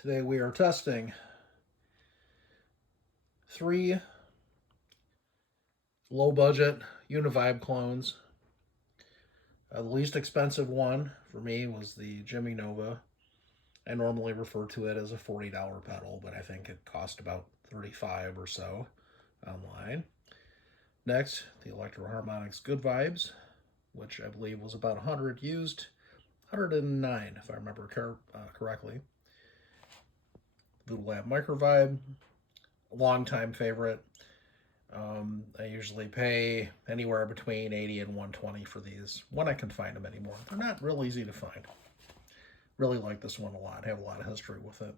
Today we are testing 3 low-budget Univibe clones. The least expensive one for me was the Jimi Nova. I normally refer to it as a $40 pedal, but I think it cost about $35 or so online. Next, the Electro Harmonics Good Vibes, which I believe was about 100 used, 109 if I remember correctly. Voodoo Lab Microvibe, a long-time favorite. I usually pay anywhere between $80 and $120 for these when I can find them anymore. They're not real easy to find. Really like this one a lot. I have a lot of history with it.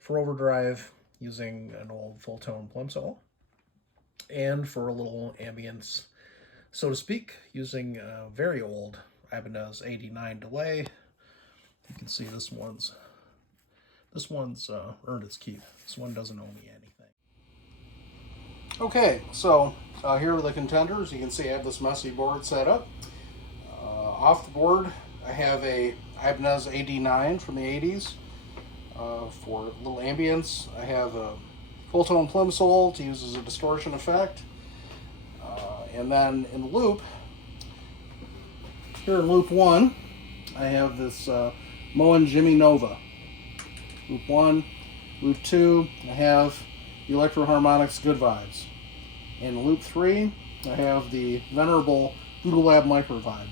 For overdrive, using an old full-tone plimsoll. And for a little ambience, so to speak, using a very old Ibanez 89 delay. You can see this one's earned its keep. This one doesn't owe me anything. Okay, so here are the contenders. You can see I have this messy board set up. Off the board, I have a Ibanez 89 from the 80s. For a little ambience, I have a full-tone plimsoll to use as a distortion effect. And then in the loop, here in loop 1, I have this Moen Jimi Nova. Loop 1, loop 2, I have the Electro Harmonics Good Vibes. In loop 3, I have the venerable Voodoo Lab Microvibe.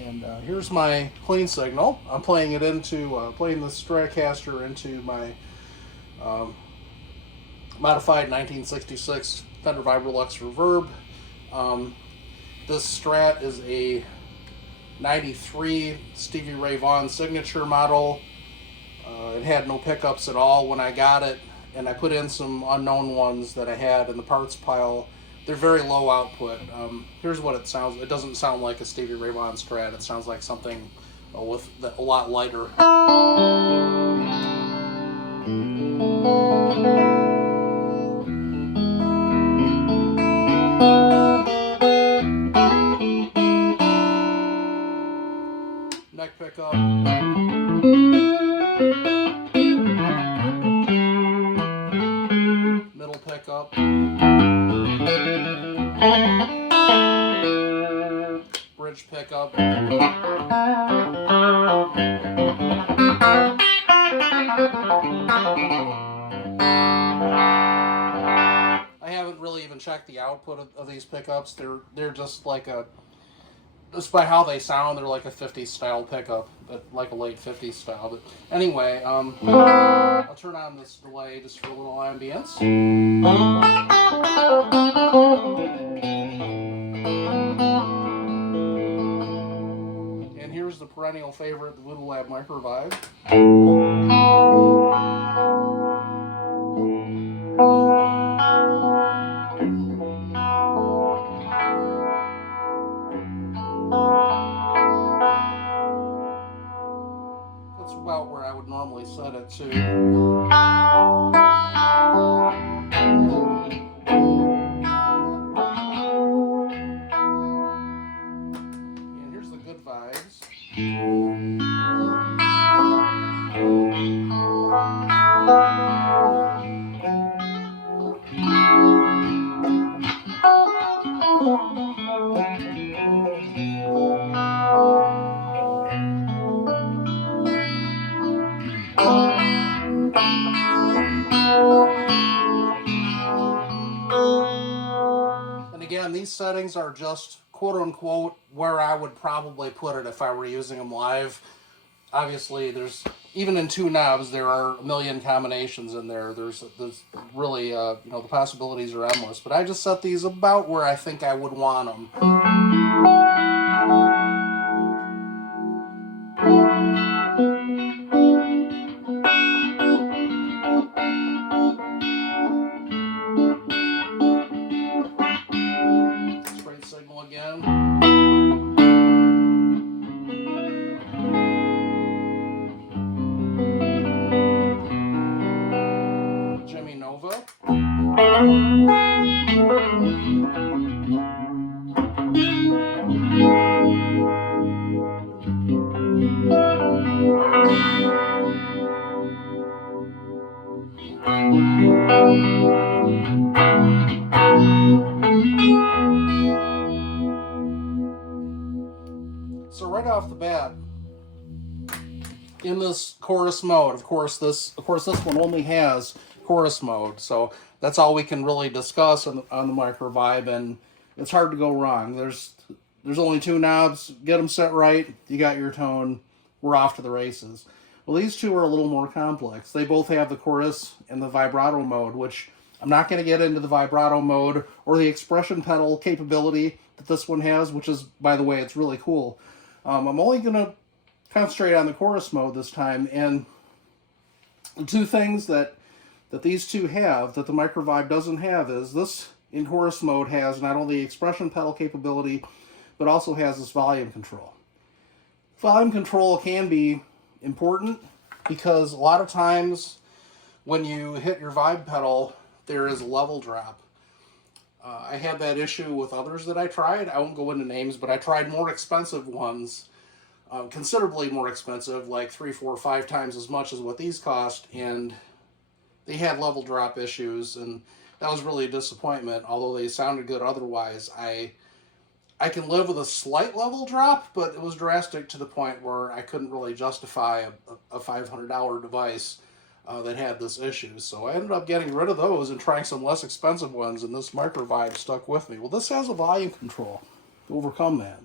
And here's my clean signal. I'm playing it into, playing the Stratocaster into my modified 1966 Fender Vibrolux Reverb. This Strat is a 93 Stevie Ray Vaughan signature model. It had no pickups at all when I got it, and I put in some unknown ones that I had in the parts pile. They're very low output. Here's what it sounds. It doesn't sound like a Stevie Ray Vaughan Strat. It sounds like something with a lot lighter. Neck pickup. Middle pickup. Bridge pickup. I haven't really even checked the output of these pickups. They're just like just by how they sound, they're like a 50s style pickup, but like a late 50s style. But anyway, I'll turn on this delay just for a little ambience. And here's the perennial favorite, the Voodoo Lab Microvibe. That's about where I would normally set it to. And here's the Good Vibes. And again, these settings are just quote-unquote where I would probably put it if I were using them live. Obviously, there's even in 2 knobs, there are a million combinations in there. There's really, the possibilities are endless. But I just set these about where I think I would want them. Straight signal again. Jimi Nova. off the bat, in this chorus mode, of course this one only has chorus mode, so that's all we can really discuss on the Microvibe, and it's hard to go wrong. There's only 2 knobs. Get them set right, you got your tone. We're off to the races. Well, these two are a little more complex. They both have the chorus and the vibrato mode, which I'm not going to get into the vibrato mode or the expression pedal capability that this one has, which is, by the way, it's really cool. I'm only going to concentrate on the chorus mode this time, and the 2 things that these two have that the Microvibe doesn't have is this in chorus mode has not only expression pedal capability, but also has this volume control. Volume control can be important because a lot of times when you hit your vibe pedal, there is a level drop. I had that issue with others that I tried. I won't go into names, but I tried more expensive ones, considerably more expensive, like 3, 4, 5 times as much as what these cost, and they had level drop issues, and that was really a disappointment. Although they sounded good otherwise, I can live with a slight level drop, but it was drastic to the point where I couldn't really justify a $500 device that had this issue. So I ended up getting rid of those and trying some less expensive ones, and this Microvibe stuck with me. Well, this has a volume control to overcome that.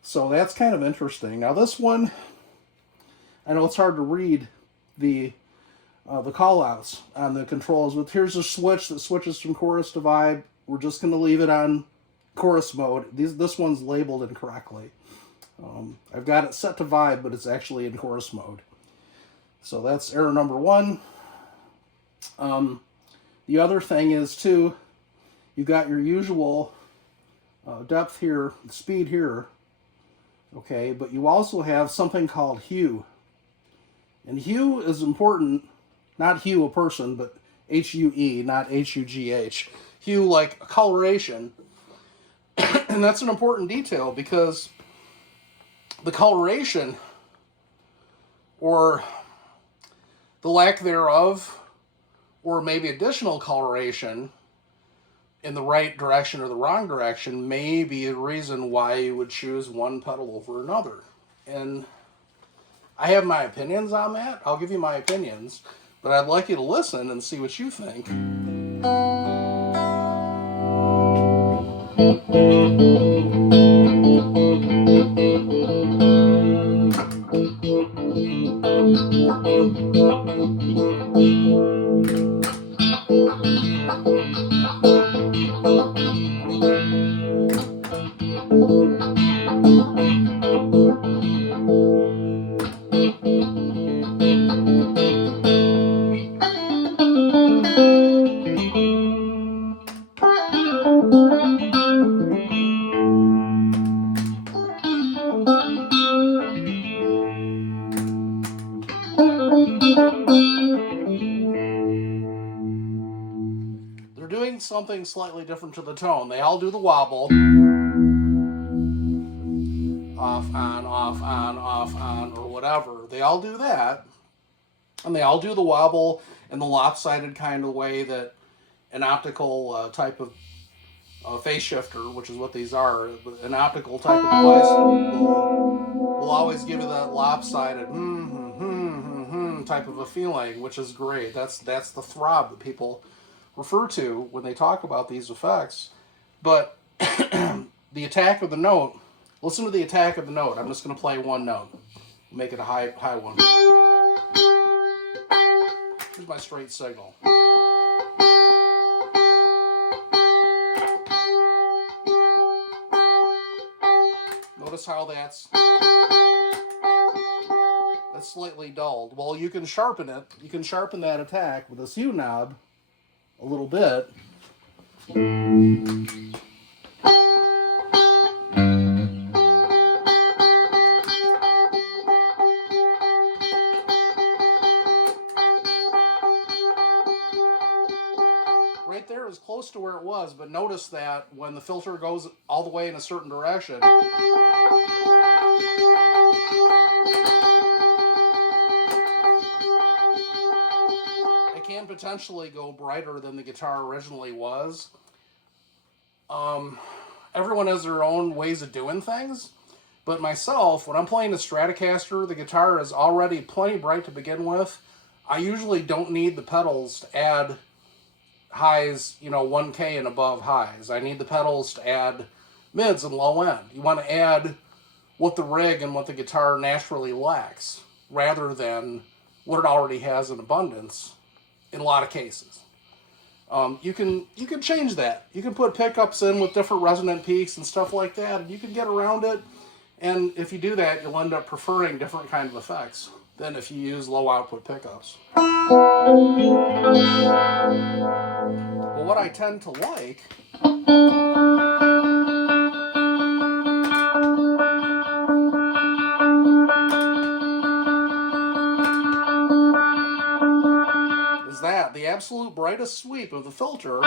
So that's kind of interesting. Now this one, I know it's hard to read the call-outs on the controls, but here's a switch that switches from chorus to vibe. We're just going to leave it on chorus mode. This one's labeled incorrectly. I've got it set to vibe, but it's actually in chorus mode. So that's error number 1. The other thing is, too, you've got your usual depth here, speed here, okay, but you also have something called hue. And hue is important, not hue a person, but H-U-E, not H-U-G-H. Hue like coloration. And that's an important detail because the coloration, or the lack thereof, or maybe additional coloration in the right direction or the wrong direction, may be a reason why you would choose one pedal over another. And I have my opinions on that. I'll give you my opinions, but I'd like you to listen and see what you think. They're doing something slightly different to the tone. They all do the wobble. Off, on, off, on, or whatever. They all do that. And they all do the wobble in the lopsided kind of way that an optical type of phase shifter, which is what these are, an optical type of device will always give you that lopsided type of a feeling, which is great. That's the throb that people refer to when they talk about these effects. But the attack of the note, listen to the attack of the note. I'm just going to play one note, make it a high one. Here's my straight signal. Notice how that's slightly dulled. Well, you can sharpen it. You can sharpen that attack with this hue knob a little bit. Right there is close to where it was, but notice that when the filter goes all the way in a certain direction, it can potentially go brighter than the guitar originally was. Everyone has their own ways of doing things, But myself, when I'm playing the Stratocaster, the guitar is already plenty bright to begin with. I usually don't need the pedals to add highs, 1K and above highs. I need the pedals to add mids and low end. You want to add what the rig and what the guitar naturally lacks, rather than what it already has in abundance in a lot of cases. You can change that. You can put pickups in with different resonant peaks and stuff like that, and you can get around it. And if you do that, you'll end up preferring different kind of effects than if you use low output pickups. But what I tend to like is that the absolute brightest sweep of the filter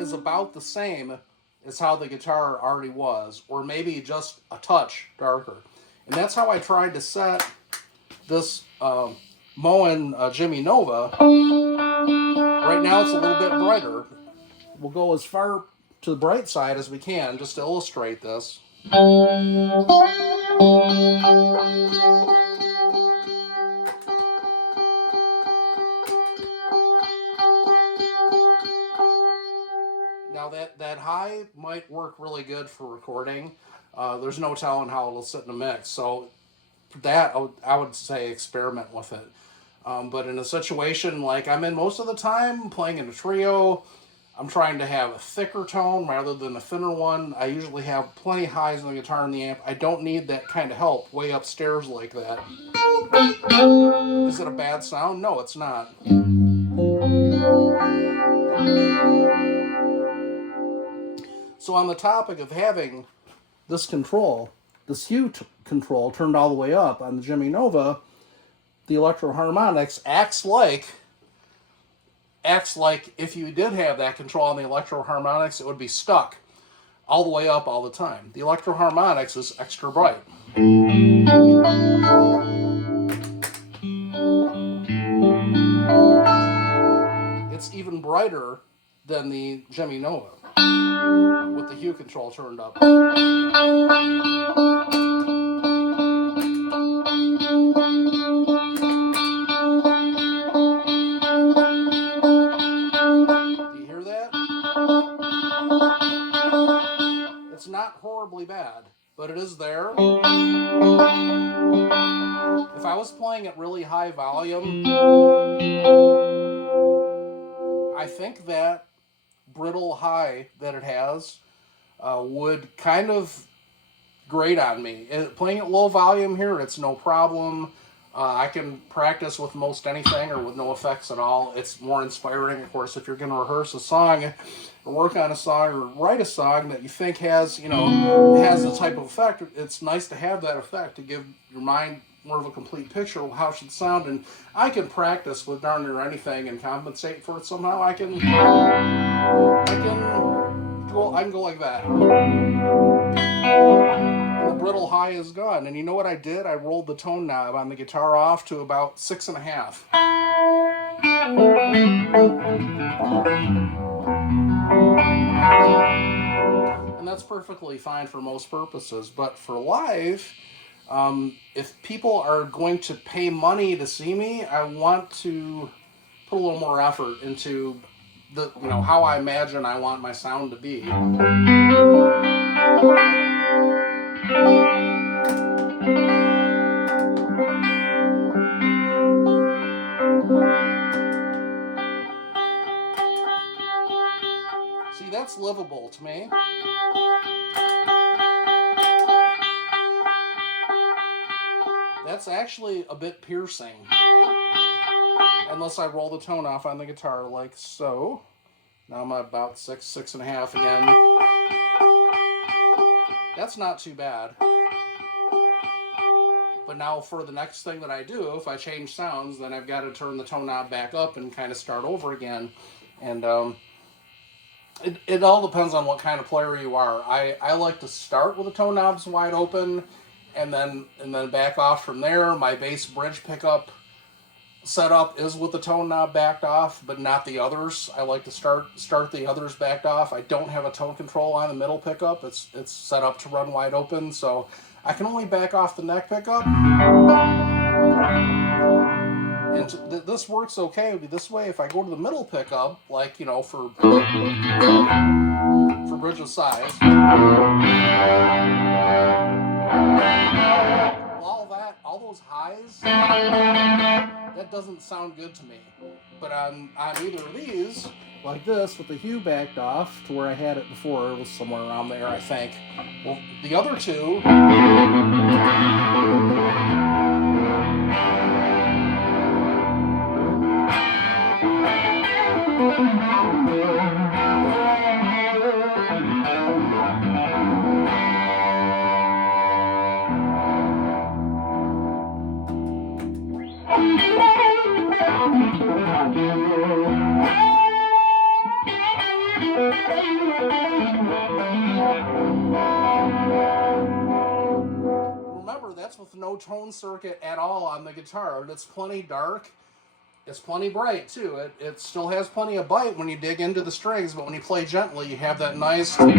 is about the same as how the guitar already was, or maybe just a touch darker. And that's how I tried to set this Moen Jimi Nova. Right now it's a little bit brighter. We'll go as far to the bright side as we can just to illustrate this. Now that high might work really good for recording. There's no telling how it'll sit in a mix. So that I would say experiment with it. But in a situation like I'm in most of the time, playing in a trio, I'm trying to have a thicker tone rather than a thinner one. I usually have plenty of highs on the guitar and the amp. I don't need that kind of help way upstairs like that. Is it a bad sound? No, it's not. So on the topic of having this control, this hue control turned all the way up on the Jimi Nova, the Electro Harmonics acts like if you did have that control on the Electro Harmonics, it would be stuck all the way up all the time. The Electro Harmonics is extra bright. It's even brighter than the Jimi Nova with the hue control turned up. It's not horribly bad, but it is there. If I was playing at really high volume, I think that brittle high that it has would kind of grate on me. Playing at low volume here, it's no problem. I can practice with most anything or with no effects at all. It's more inspiring, of course, if you're going to rehearse a song or work on a song or write a song that you think has, has a type of effect. It's nice to have that effect to give your mind more of a complete picture of how it should sound. And I can practice with darn near anything and compensate for it somehow. I can go like that. The brittle high is gone. And you know what I did? I rolled the tone knob on the guitar off to about 6.5. And that's perfectly fine for most purposes. But for live, if people are going to pay money to see me, I want to put a little more effort into the, how I imagine I want my sound to be. See, that's livable to me. That's actually a bit piercing. Unless I roll the tone off on the guitar like so. Now I'm at about 6.5 again. That's not too bad. But now for the next thing that I do, if I change sounds, then I've got to turn the tone knob back up and kind of start over again. And it all depends on what kind of player you are. I like to start with the tone knobs wide open and then back off from there. My bass bridge pickup setup is with the tone knob backed off, but not the others. I like to start the others backed off. I don't have a tone control on the middle pickup. It's set up to run wide open, so I can only back off the neck pickup. And this works okay this way. If I go to the middle pickup, like, you know, for bridge of size, all those highs, that doesn't sound good to me. But on either of these, like this, with the hue backed off to where I had it before, it was somewhere around there, I think. Well, the other two, remember, that's with no tone circuit at all on the guitar. It's plenty dark. It's plenty bright, too. It still has plenty of bite when you dig into the strings, but when you play gently, you have that nice and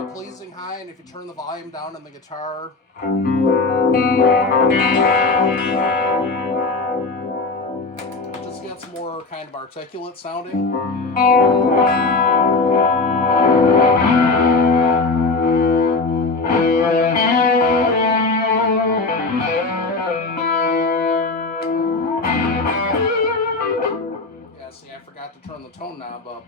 a pleasing high, and if you turn the volume down on the guitar, it just gets more kind of articulate sounding. Yeah, see, I forgot to turn the tone knob up.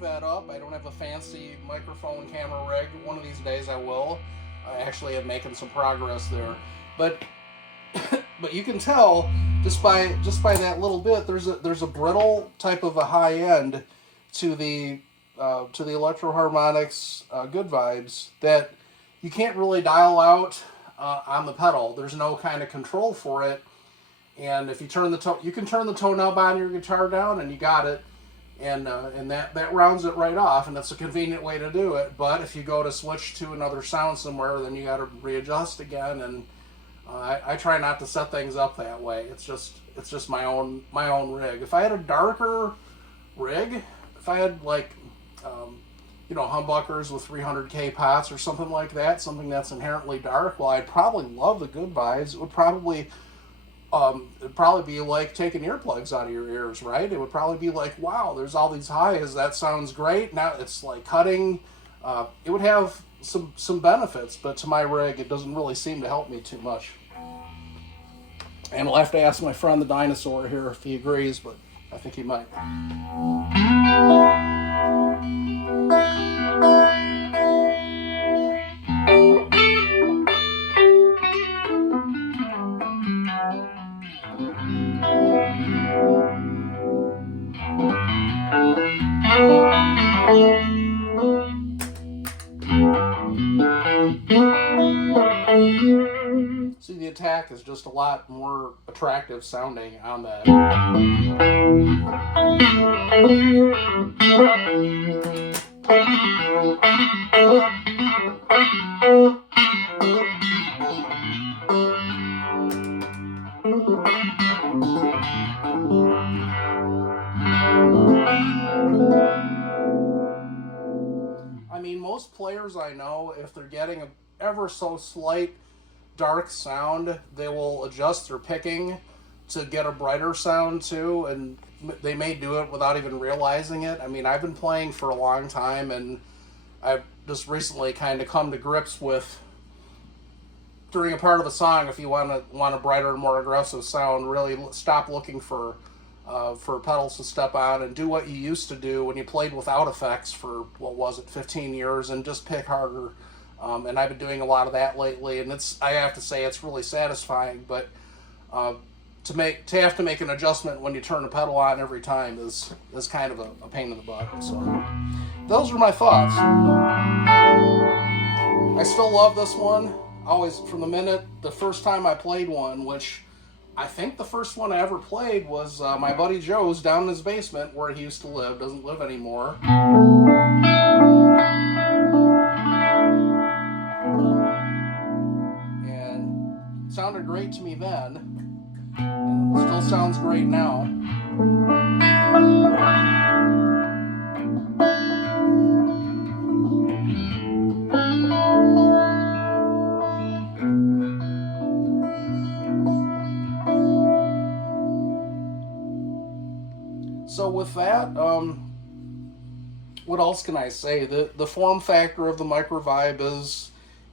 That up. I don't have a fancy microphone camera rig. One of these days I will. I actually am making some progress there, but but you can tell just by that little bit, there's a brittle type of a high end to the Electro Harmonics Good Vibes that you can't really dial out on the pedal. There's no kind of control for it, and if you turn the tone, you can turn the tone knob on your guitar down, and you got it. And that rounds it right off, and that's a convenient way to do it. But if you go to switch to another sound somewhere, then you got to readjust again. And I try not to set things up that way. It's just my own rig. If I had a darker rig, if I had like humbuckers with 300K pots or something like that, something that's inherently dark, well, I'd probably love the Good Vibes. It would probably be like taking earplugs out of your ears, right? It would probably be like, wow, there's all these highs. That sounds great. Now it's like cutting. It would have some benefits, but to my rig, it doesn't really seem to help me too much. And we'll have to ask my friend the dinosaur here if he agrees, but I think he might. See, the attack is just a lot more attractive sounding on that. I mean, most players I know, if they're getting a ever so slight dark sound, they will adjust their picking to get a brighter sound too, and they may do it without even realizing it. I mean, I've been playing for a long time, and I've just recently kind of come to grips with, during a part of a song, if you want a brighter and more aggressive sound, really stop looking for pedals to step on and do what you used to do when you played without effects for, 15 years, and just pick harder. And I've been doing a lot of that lately, and I have to say it's really satisfying. But to have to make an adjustment when you turn the pedal on every time is kind of a pain in the butt. So those are my thoughts. I still love this one. Always, from the first time I played one, which I think the first one I ever played was my buddy Joe's down in his basement where he used to live. Doesn't live anymore. And it sounded great to me then. And it still sounds great now. So with that, what else can I say? The form factor of the Microvibe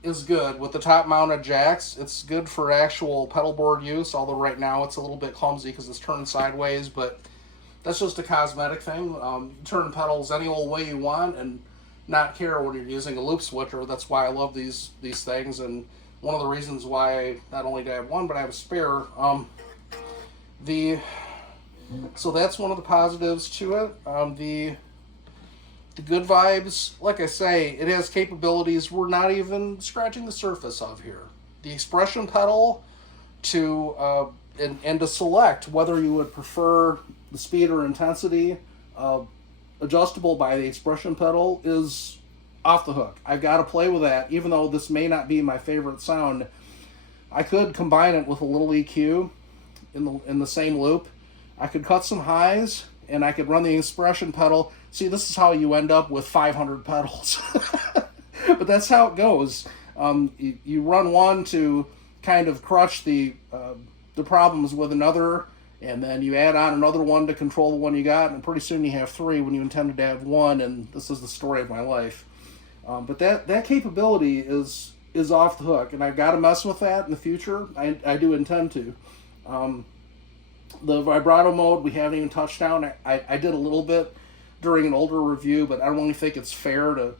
is good. With the top mounted jacks, it's good for actual pedal board use, although right now it's a little bit clumsy because it's turned sideways, but that's just a cosmetic thing. You turn pedals any old way you want and not care when you're using a loop switcher. That's why I love these things, and one of the reasons why not only do I have one, but I have a spare. So that's one of the positives to it. The good vibes, like I say, it has capabilities we're not even scratching the surface of here. The expression pedal to and to select whether you would prefer the speed or intensity adjustable by the expression pedal is off the hook. I've got to play with that, even though this may not be my favorite sound. I could combine it with a little EQ in the same loop. I could cut some highs, and I could run the expression pedal. See, this is how you end up with 500 pedals. But that's how it goes. You run one to kind of crush the problems with another, and then you add on another one to control the one you got, and pretty soon you have three when you intended to have one, and this is the story of my life. But that capability is off the hook, and I've got to mess with that in the future. I do intend to. The vibrato mode we haven't even touched on. I did a little bit during an older review, but I don't really think it's fair to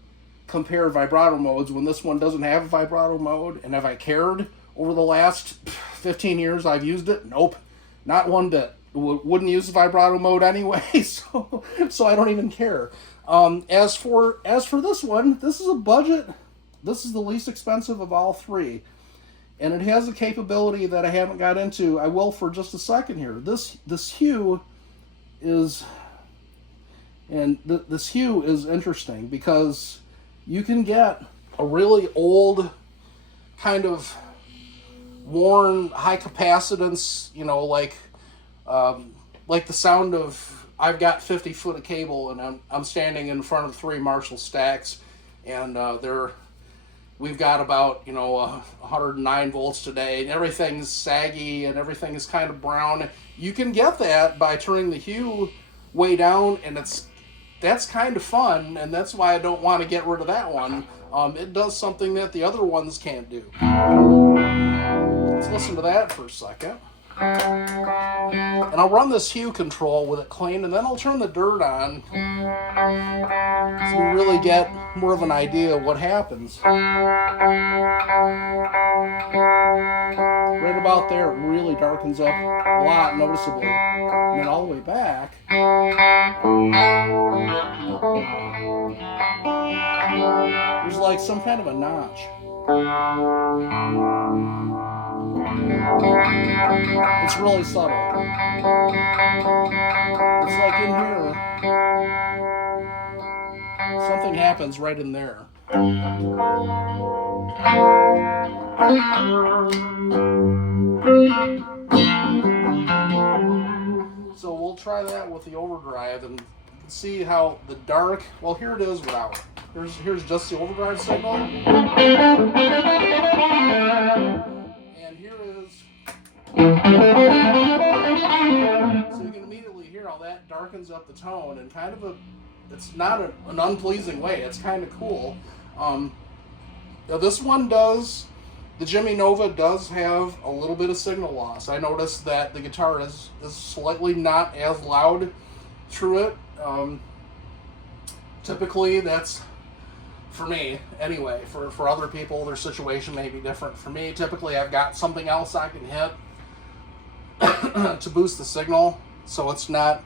compare vibrato modes when this one doesn't have a vibrato mode. And have I cared over the last 15 years I've used it? Nope, not one bit. Wouldn't use the vibrato mode anyway, so I don't even care. As for this one, this is a budget. This is the least expensive of all three. And it has a capability that I haven't got into. I will for just a second here. This hue is, this hue is interesting because you can get a really old, kind of worn, high capacitance, like the sound of, I've got 50 foot of cable and I'm standing in front of 3 Marshall stacks, and we've got about 109 volts today, and everything's saggy and everything is kind of brown. You can get that by turning the hue way down, and that's kind of fun, and that's why I don't want to get rid of that one. It does something that the other ones can't do. Let's listen to that for a second. And I'll run this hue control with it clean, and then I'll turn the dirt on so you really get more of an idea of what happens. Right about there, it really darkens up a lot noticeably. And then all the way back, there's like some kind of a notch. It's really subtle. It's like in here, something happens right in there. So we'll try that with the overdrive and see how the dark, well, here it is without. Here's just the overdrive signal. And here is, so you can immediately hear how that darkens up the tone and kind of it's not an unpleasing way. It's kind of cool. Now this one does, the Jimi Nova does have a little bit of signal loss. I noticed that the guitar is slightly not as loud through it. Typically that's For me, anyway. For other people, their situation may be different. For me, typically I've got something else I can hit to boost the signal, so it's not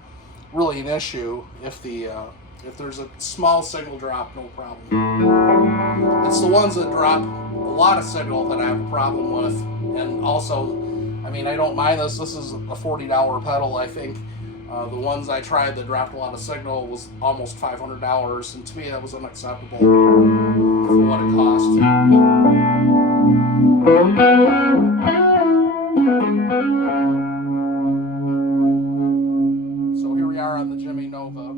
really an issue if there's a small signal drop, no problem. It's the ones that drop a lot of signal that I have a problem with. And also, I mean, I don't mind this. This is a $40 pedal, I think. The ones I tried that dropped a lot of signal was almost $500, and to me that was unacceptable for what it cost. So here we are on the Jimi Nova.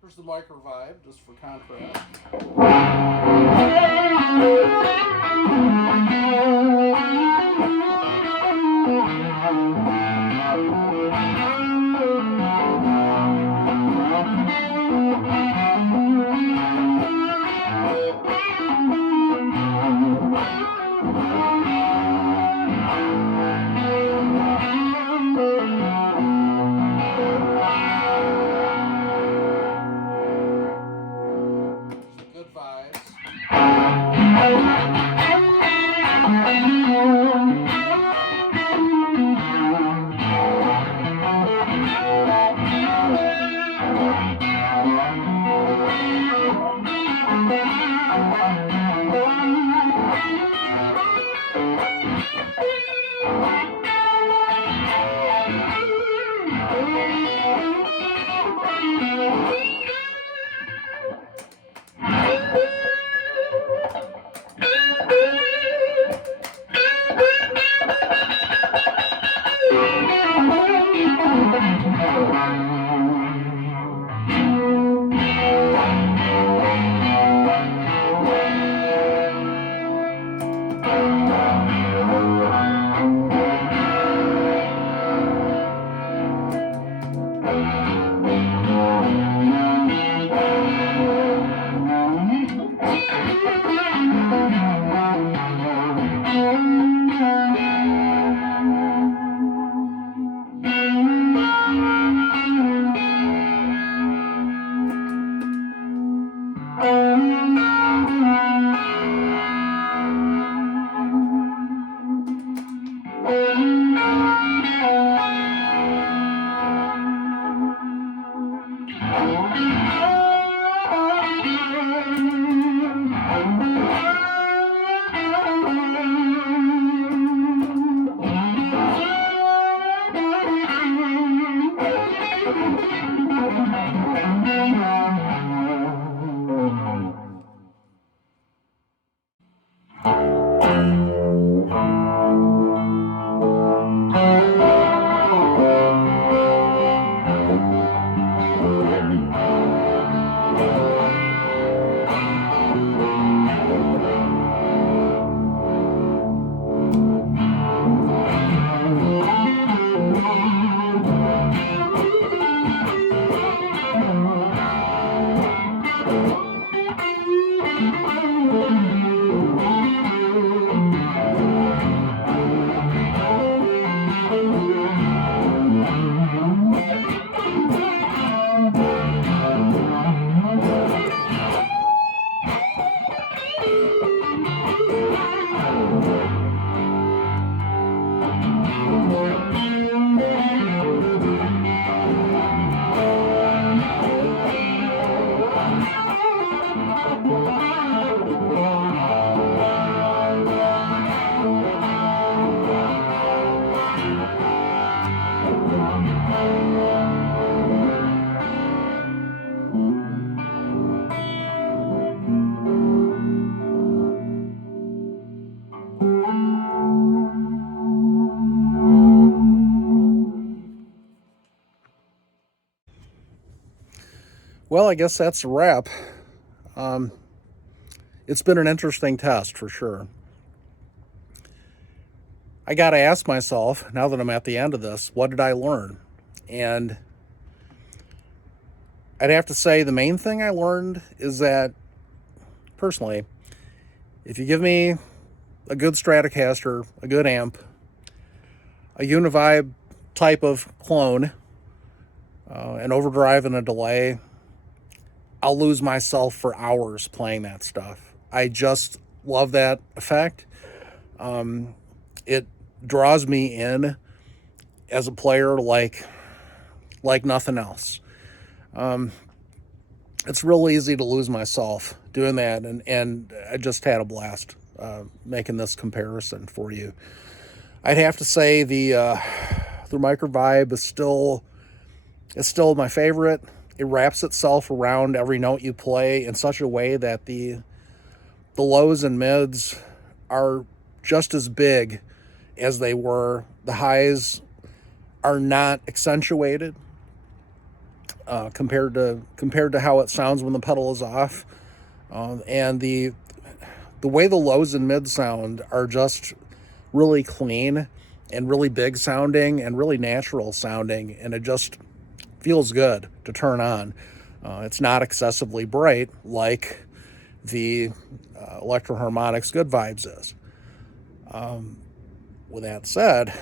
Here's the Microvibe, just for contrast. Good vibes. Well, I guess that's a wrap. It's been an interesting test for sure. I got to ask myself, now that I'm at the end of this, what did I learn? And I'd have to say the main thing I learned is that, personally, if you give me a good Stratocaster, a good amp, a Univibe type of clone, an overdrive and a delay, I'll lose myself for hours playing that stuff. I just love that effect. It draws me in as a player like nothing else. It's real easy to lose myself doing that, and I just had a blast making this comparison for you. I'd have to say the Microvibe is still my favorite. It wraps itself around every note you play in such a way that the lows and mids are just as big as they were. The highs are not accentuated compared to how it sounds when the pedal is off, and the way the lows and mids sound are just really clean and really big sounding and really natural sounding, and it just feels good to turn on. It's not excessively bright like the Electro Harmonix Good Vibes is. With that said,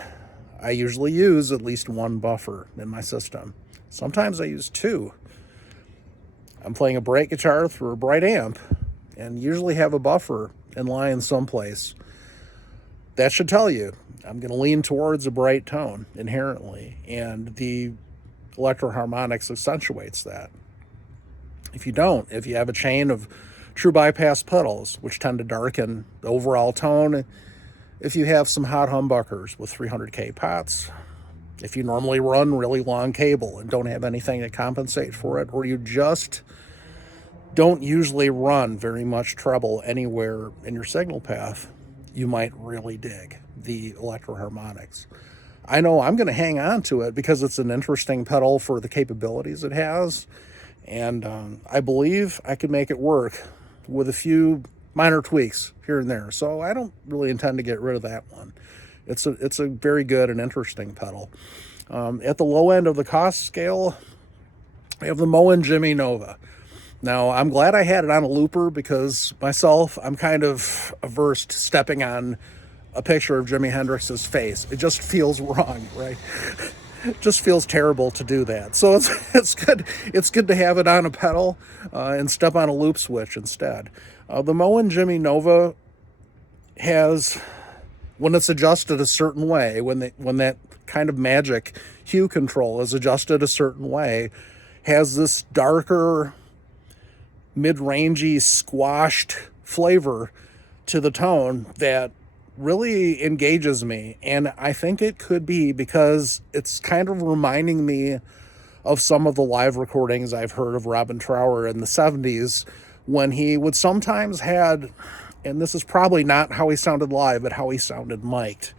I usually use at least one buffer in my system. Sometimes I use two. I'm playing a bright guitar through a bright amp and usually have a buffer in line someplace. That should tell you I'm going to lean towards a bright tone inherently, and the Electro Harmonix accentuates that. If you don't, if you have a chain of true bypass pedals, which tend to darken the overall tone, if you have some hot humbuckers with 300K pots, if you normally run really long cable and don't have anything to compensate for it, or you just don't usually run very much treble anywhere in your signal path, you might really dig the Electro Harmonix. I know I'm going to hang on to it because it's an interesting pedal for the capabilities it has, and I believe I could make it work with a few minor tweaks here and there. So I don't really intend to get rid of that one. It's a very good and interesting pedal. At the low end of the cost scale, I have the Moen Jimi Nova. Now, I'm glad I had it on a looper because myself, I'm kind of averse to stepping on a picture of Jimi Hendrix's face. It just feels wrong, right? It just feels terrible to do that. So it's good. It's good to have it on a pedal and step on a loop switch instead. The Moen Jimi Nova has, when it's adjusted a certain way, when that kind of magic hue control is adjusted a certain way, has this darker, mid-rangey, squashed flavor to the tone that really engages me. And I think it could be because it's kind of reminding me of some of the live recordings I've heard of Robin Trower in the 70s, when he would sometimes had, and this is probably not how he sounded live, but how he sounded mic'd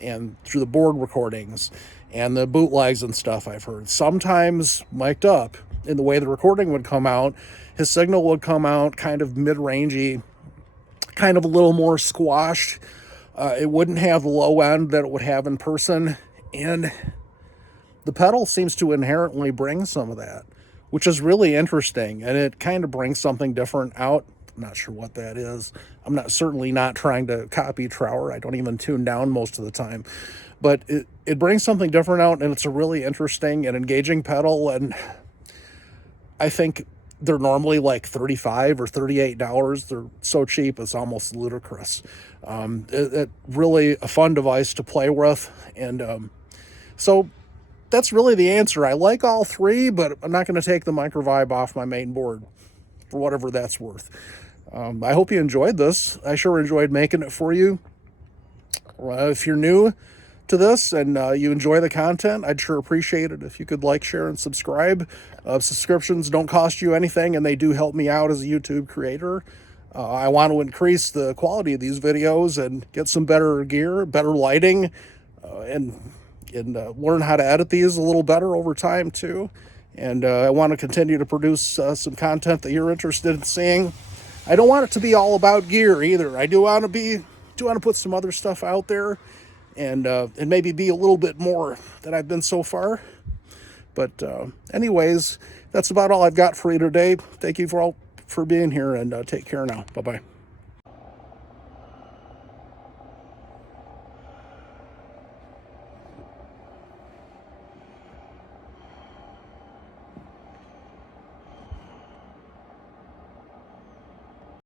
and through the board recordings and the bootlegs and stuff I've heard, sometimes mic'd up in the way the recording would come out. His signal would come out kind of mid-rangey, kind of a little more squashed. It wouldn't have the low end that it would have in person, and the pedal seems to inherently bring some of that, which is really interesting, and it kind of brings something different out. I'm not sure what that is. I'm certainly not trying to copy Trower. I don't even tune down most of the time, but it brings something different out, and it's a really interesting and engaging pedal, and I think they're normally like $35 or $38. They're so cheap, it's almost ludicrous. It really a fun device to play with, and so that's really the answer. I like all three, but I'm not going to take the Microvibe off my main board for whatever that's worth. I hope you enjoyed this. I sure enjoyed making it for you. If you're new to this and you enjoy the content, I'd sure appreciate it if you could like, share, and subscribe. Subscriptions don't cost you anything, and they do help me out as a YouTube creator. I want to increase the quality of these videos and get some better gear, better lighting, and learn how to edit these a little better over time too. And I want to continue to produce some content that you're interested in seeing. I don't want it to be all about gear either. I do want to put some other stuff out there, and maybe be a little bit more than I've been so far. But anyways, that's about all I've got for you today. Thank you for being here, and take care now. Bye-bye.